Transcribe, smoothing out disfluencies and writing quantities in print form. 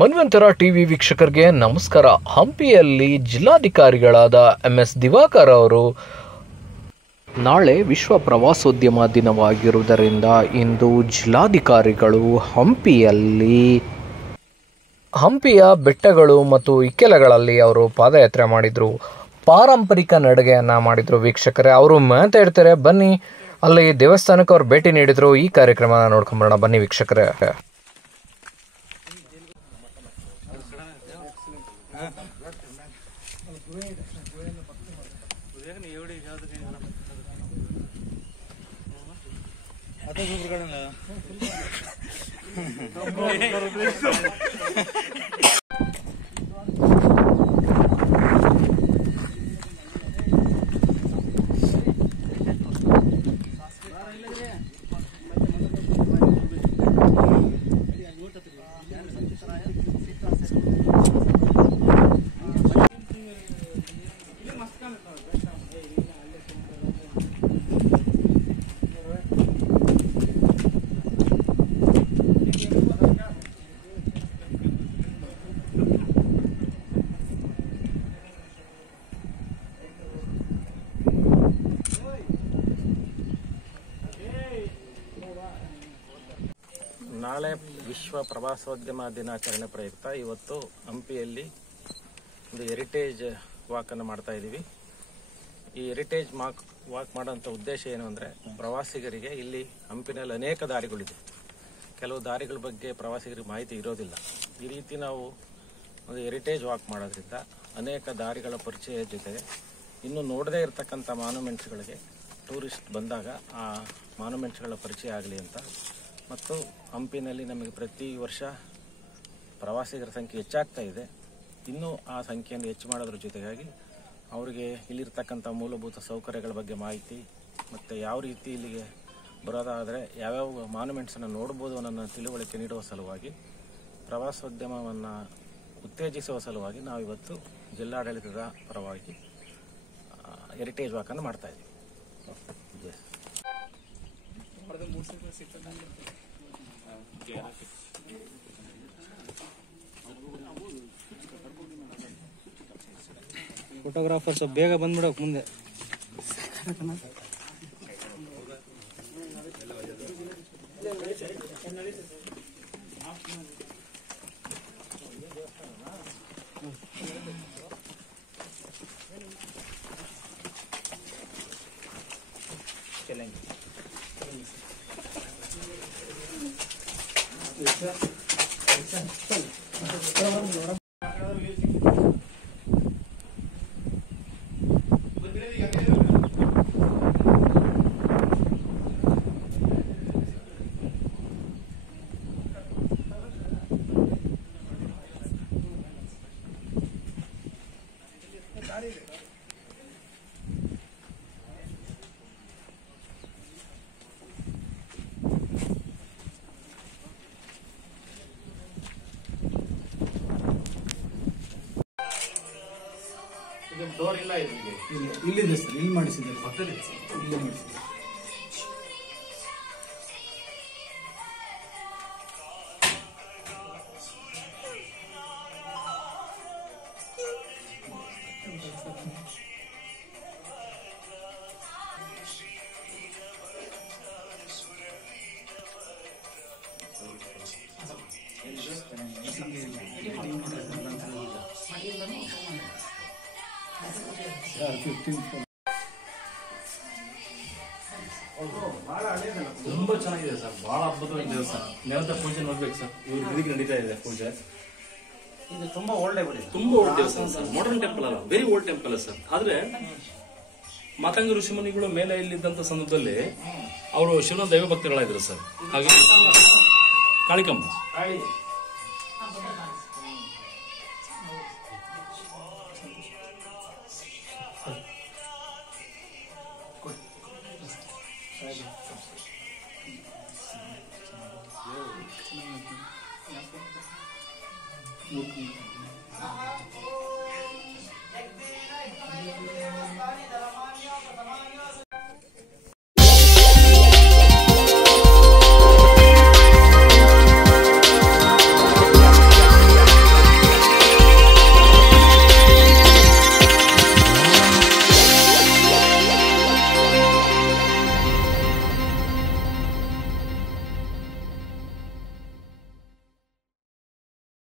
ಮನ್ವಂತರ TV ವೀಕ್ಷಕರಿಗೆ ನಮಸ್ಕಾರ. ಹಂಪಿಯಲ್ಲಿ ಜಿಲ್ಲಾಧಿಕಾರಿಗಳಾದ MS ದಿವಾಕರ್ ಅವರು ನಾಳೆ ವಿಶ್ವ ಪ್ರವಾಸೋದ್ಯಮ ದಿನವಾಗಿರುವುದರಿಂದ ಇಂದು ಜಿಲ್ಲಾಧಿಕಾರಿಗಳು ಹಂಪಿಯ ಬೆಟ್ಟಗಳು ಮತ್ತು ಇಕ್ಕೆಲಗಳಲ್ಲಿ ಅವರು ಪಾದಯಾತ್ರೆ ಮಾಡಿದರು. ಪಾರಂಪರಿಕ ನಡಿಗೆಯನ್ನು ಮಾಡಿದರು. ವೀಕ್ಷಕರೇ, ಅವರು ಮಾತಾಡ್ತಾರೆ, ಬನ್ನಿ ಅಲ್ಲಿ ದೇವಸ್ಥಾನಕ್ಕೆ ಅವ್ರು ಭೇಟಿ ನೀಡಿದ್ರು. ಈ ಕಾರ್ಯಕ್ರಮನ ನೋಡ್ಕೊಂಬರೋಣ ಬನ್ನಿ ವೀಕ್ಷಕರೇ. ನಾಳೆ ವಿಶ್ವ ಪ್ರವಾಸೋದ್ಯಮ ದಿನಾಚರಣೆ ಪ್ರಯುಕ್ತ ಇವತ್ತು ಹಂಪಿಯಲ್ಲಿ ಒಂದು ಹೆರಿಟೇಜ್ ವಾಕನ್ನು ಮಾಡ್ತಾ ಇದ್ದೀವಿ. ಈ ಹೆರಿಟೇಜ್ ವಾಕ್ ಮಾಡೋಂಥ ಉದ್ದೇಶ ಏನು ಅಂದರೆ, ಪ್ರವಾಸಿಗರಿಗೆ ಇಲ್ಲಿ ಹಂಪಿನಲ್ಲಿ ಅನೇಕ ದಾರಿಗಳಿದೆ. ಕೆಲವು ದಾರಿಗಳ ಬಗ್ಗೆ ಪ್ರವಾಸಿಗರಿಗೆ ಮಾಹಿತಿ ಇರೋದಿಲ್ಲ. ಈ ರೀತಿ ನಾವು ಒಂದು ಹೆರಿಟೇಜ್ ವಾಕ್ ಮಾಡೋದ್ರಿಂದ ಅನೇಕ ದಾರಿಗಳ ಪರಿಚಯ ಜೊತೆಗೆ ಇನ್ನೂ ನೋಡದೇ ಇರತಕ್ಕಂಥ ಮಾನ್ಯುಮೆಂಟ್ಸ್ಗಳಿಗೆ ಟೂರಿಸ್ಟ್ ಬಂದಾಗ ಆ ಮಾನ್ಯುಮೆಂಟ್ಸ್ಗಳ ಪರಿಚಯ ಆಗಲಿ ಅಂತ, ಮತ್ತು ಹಂಪಿನಲ್ಲಿ ನಮಗೆ ಪ್ರತಿ ವರ್ಷ ಪ್ರವಾಸಿಗರ ಸಂಖ್ಯೆ ಹೆಚ್ಚಾಗ್ತಾ ಇದೆ. ಇನ್ನೂ ಆ ಸಂಖ್ಯೆಯನ್ನು ಹೆಚ್ಚು ಮಾಡೋದ್ರ ಜೊತೆಗಾಗಿ ಅವರಿಗೆ ಇಲ್ಲಿರ್ತಕ್ಕಂಥ ಮೂಲಭೂತ ಸೌಕರ್ಯಗಳ ಬಗ್ಗೆ ಮಾಹಿತಿ ಮತ್ತು ಯಾವ ರೀತಿ ಇಲ್ಲಿಗೆ ಬರೋದಾದರೆ ಯಾವ್ಯಾವ ಮಾನ್ಯುಮೆಂಟ್ಸನ್ನು ನೋಡ್ಬೋದು ಅನ್ನೋ ತಿಳುವಳಿಕೆ ನೀಡುವ ಸಲುವಾಗಿ, ಪ್ರವಾಸೋದ್ಯಮವನ್ನು ಉತ್ತೇಜಿಸುವ ಸಲುವಾಗಿ ನಾವಿವತ್ತು ಜಿಲ್ಲಾಡಳಿತದ ಪರವಾಗಿ ಹೆರಿಟೇಜ್ ವಾಕನ್ನು ಮಾಡ್ತಾಯಿದ್ದೀವಿ. ಫೋಟೋಗ್ರಾಫರ್ಸ್ ಬೇಗ ಬಂದ್ಬಿಡೋಕೆ ಮುಂದೆ. ಡೋರ್ ಇಲ್ಲ, ಇಲ್ಲಿದೆ ಸರ್, ಇಲ್ಲಿ ಮಾಡಿಸಿದ್ದಾರೆ, ಪಕ್ಕದಲ್ಲಿ ಇಲ್ಲಿ ಮಾಡಿಸಿದ್ದಾರೆ. ತುಂಬಾ ಚೆನ್ನಾಗಿದೆ ಸರ್, ಬಹಳ ಅದ್ಭುತವಾದ ದೇವಸ್ಥಾನ. ನೇವತ ಪೂಜೆ ನೋಡ್ಬೇಕು ಸರ್, ಇವ್ರ ಇದಕ್ಕೆ ನಡೀತಾ ಇದೆ ಪೂಜೆ. ಇದು ತುಂಬಾ ಓಲ್ಡ್ ದೇವಸ್ಥಾನ ಸರ್, ಮಾಡರ್ನ್ ಟೆಂಪಲ್ ಅಲ್ಲ, ವೆರಿ ಓಲ್ಡ್ ಟೆಂಪಲ್ ಸರ್. ಆದ್ರೆ ಮಾತಂಗ ಋಷಿಮುನಿಗಳು ಮೇಲೆ ಇಲ್ಲಿದ್ದಂತ ಸಂದರ್ಭದಲ್ಲಿ ಅವರು ಶಿವನ ದೈವ ಭಕ್ತಿಗಳಾಗಿದ್ರು ಸರ್. ಹಾಗೆ ಕಾಳಿಕಮ್ಮ